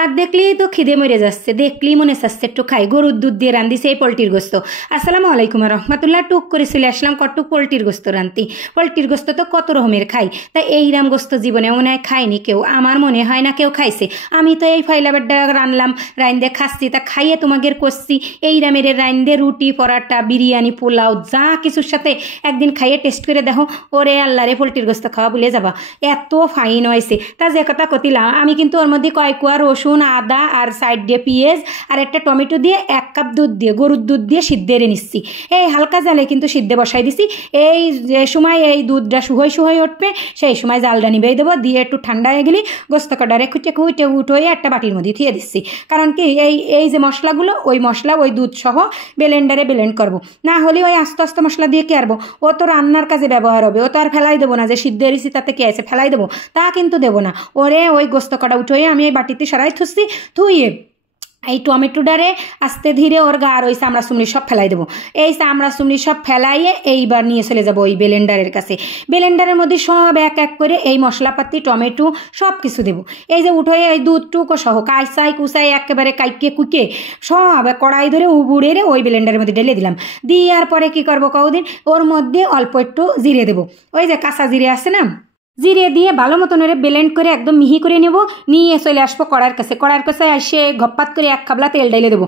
Colour দেখলেই তো খিদে মরে যাচ্ছে, দেখলেই মনে চাচ্ছে একটু খাই। গরুর দুধ দিয়ে রান্ধিছে এই পোলট্রির গোস্ত। আসসালামু আলাইকুম রহমতুল্লাহ। টুক করে চলে আসলাম কটুক পোলট্রির গোস্ত রান্তি। পোলট্রির গোস্ত তো কত রকমের খাই, তাই এইরাম গোস্ত জীবনে মনে হয় খায়নি কেউ, আমার মনে হয় না কেউ খাইছে। আমি তো এই ফাইলাবেরটা রানলাম, রাইন্দে খাচ্ছি, তা খাইয়ে তোমাদের করছি। এই রামের রাইন্দে রুটি পরাটা বিরিয়ানি পোলাও যা কিছুর সাথে একদিন খাইয়ে টেস্ট করে দেখো, ওরে আল্লাহ রে পোলট্রির গোস্ত খাওয়া ভুলে যাবা, এত ফাইন হয়েছে। তা যে কথা কতিলাম, আমি কিন্তু ওর মধ্যে কয় কুয়া রসুন আদা আর সাইড দিয়ে পেঁয়াজ আর একটা টমেটো দিয়ে 1 কাপ দুধ দিয়ে গরুর দুধ দিয়ে সিদ্ধে নিচ্ছি। এই হালকা জালে কিন্তু সিদ্ধে বসাই দিছি। এই যে সময় এই দুধটা সুহই উঠবে সেই সময় জালটা নিবেই দেবো, দিয়ে একটু ঠান্ডা হয়ে গেলে গোস্ত কটারে খুঁটে উঠে একটা বাটির মধ্যে দিয়ে দিচ্ছি। কারণ কি এই যে মশলাগুলো, ওই মশলা ওই দুধ সহ ব্লেন্ডারে ব্লেন্ড করবো, না হলে ওই আস্তে আস্তে মশলা দিয়ে কি আরবো, ও তো রান্নার কাজে ব্যবহার হবে, ও তো আর ফেলাই দেবো না যে সিদ্ধ এরিছি তাতে কি আছে ফেলাই দেবো, তা কিন্তু দেবো না। ওরে ওই গোস্ত কটা উঠে আমি এই বাটিতে সরাই থুসছি, থুইয়ে এই টমেটোটারে আস্তে ধীরে ওর গা আর ওই চামড়া চুমড়ি সব ফেলাই দেবো। এই চামড়া চুমড়ি সব ফেলাইয়ে এইবার নিয়ে চলে যাবো ওই ব্লেন্ডারের কাছে। ব্লেন্ডারের মধ্যে সব এক এক করে এই মশলাপাতি টমেটো সব কিছু দেবো। এই যে উঠোয় এই দুধটুকু সহ কাইসাই কুচাই একেবারে কাইকে কুইকে সব কড়াই ধরে উবুড়ে ওই ব্লেন্ডারের মধ্যে ঢেলে দিলাম। দেওয়ার পরে কি করবো কদিন, ওর মধ্যে অল্প একটু জিরে দেবো, ওই যে কাঁচা জিরে আছে না, জিরে দিয়ে ভালো মতন ওরে ব্লেন্ড করে একদম মিহি করে নেব। নিয়ে চলে আসবো কড়ার কাছে এসে ঘপ্পাত করে 1 খাবলা তেল ঢেলে দেবো।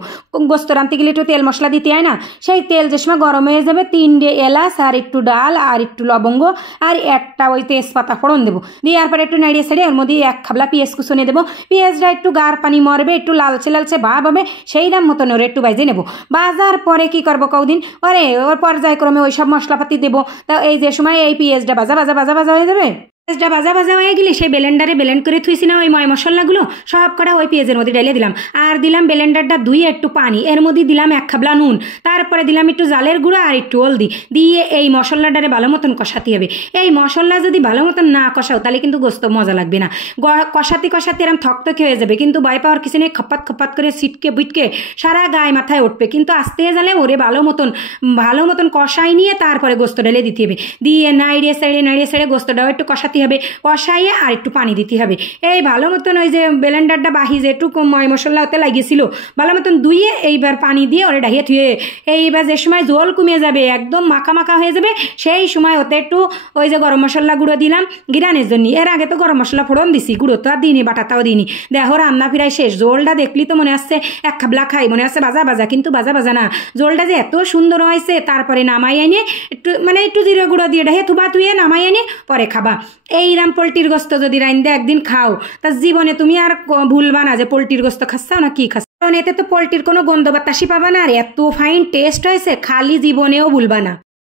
গোস্ত রান্তে গেলে একটু তেল মশলা দিতে হয় না, সেই তেল যে সময় গরম হয়ে যাবে 3টে এলাচ আর একটু ডাল আর একটু লবঙ্গ আর একটা ওই তেজপাতা ফোড়ন দেবো। দিয়ে তারপরে একটু নাড়িয়ে ছেড়ে ওর মধ্যে 1 খাবলা পেঁয়াজ কুচনে দেবো। পেঁয়াজটা একটু গাঢ় পানি মরবে, একটু লালচে ভাব হবে, সেই দাম মতন ওরে একটু ভাজে নেবো। বাজার পরে কি করবো কদিন, ওর পর্যায়ক্রমে ওই সব মশলাপাতি দেবো। তা এই যে সময় এই পেঁয়াজটা ভাজা হয়ে যাবে, পেঁয়াজটা ভাজা হয়ে গেলে সেই ব্লেন্ডারে ব্লেন্ড করে থুইছি না ওই ময় মশলাগুলো সব কটা ওই পেঁয়াজের মধ্যে ঢেলে দিলাম। আর দিলাম ব্লেন্ডারটা ধুয়ে একটু পানি, এর মধ্যে দিলাম 1 খাবলা নুন, তারপরে দিলাম একটু জালের গুঁড়ো আর একটু হলদি দিয়ে এই মশলাটারে ভালো মতন কষাতে হবে। এই মশলা যদি ভালো মতন না কষাও তাহলে কিন্তু গোস্ত মজা লাগবে না। কষাতে এরম থকথকে হয়ে যাবে, কিন্তু ভয় পাওয়ার কিছু নেই। খপাত করে ছিটকে বুটকে সারা গায়ে মাথায় উঠবে, কিন্তু আস্তে জালে ওরে ভালো মতন কষাই নিয়ে তারপরে গোস্ত ঢেলে দিতে হবে। দিয়ে নাড়িয়ে ছেড়ে গোস্তটাও একটু কষাতে হবে, কষাইয়ে আর একটু পানি দিতে হবে। এই ভালো মতন ওই যে ব্লেন্ডারটা বাহি যেটুকু ময় মশলা ওতে লাগিয়েছিল ভালো মতন ধুয়ে এইবার পানি দিয়ে ওরে ঢাকিয়ে থুয়ে এইবার যে সময় জল কমে যাবে একদম মাখা হয়ে যাবে, সেই সময় ওতে একটু ওই যে গরম মশলা গুঁড়ো দিলাম গিরানের জন্য। এর আগে তো গরম মশলা ফোড়ন দিছি, গুঁড়ো তো আর দিইনি, বাটাটাও দিইনি। দেখো রান্না ফিরাই শেষ, জলটা দেখলি তো মনে আসছে 1 খাবলা খাই, মনে আসছে ভাজা, কিন্তু ভাজা না, জলটা যে এত সুন্দর হয়েছে। তারপরে নামাই এনে একটু জিরে গুঁড়ো দিয়ে ঢেকে থুয়ে নামাই এনে পরে খাবা। এইরাম পোলট্রির গোস্ত যদি রাইন্দে একদিন খাও তা জীবনে তুমি আর ভুলবা না যে পোলট্রির গোস্ত খাচ্ছাও না কি খাচ্ছ। কারণ এতে তো পোলট্রির কোনো গন্ধ বাতাসই পাবা না, আর এত ফাইন টেস্ট হয়েছে খালি জীবনেও ভুলবা না।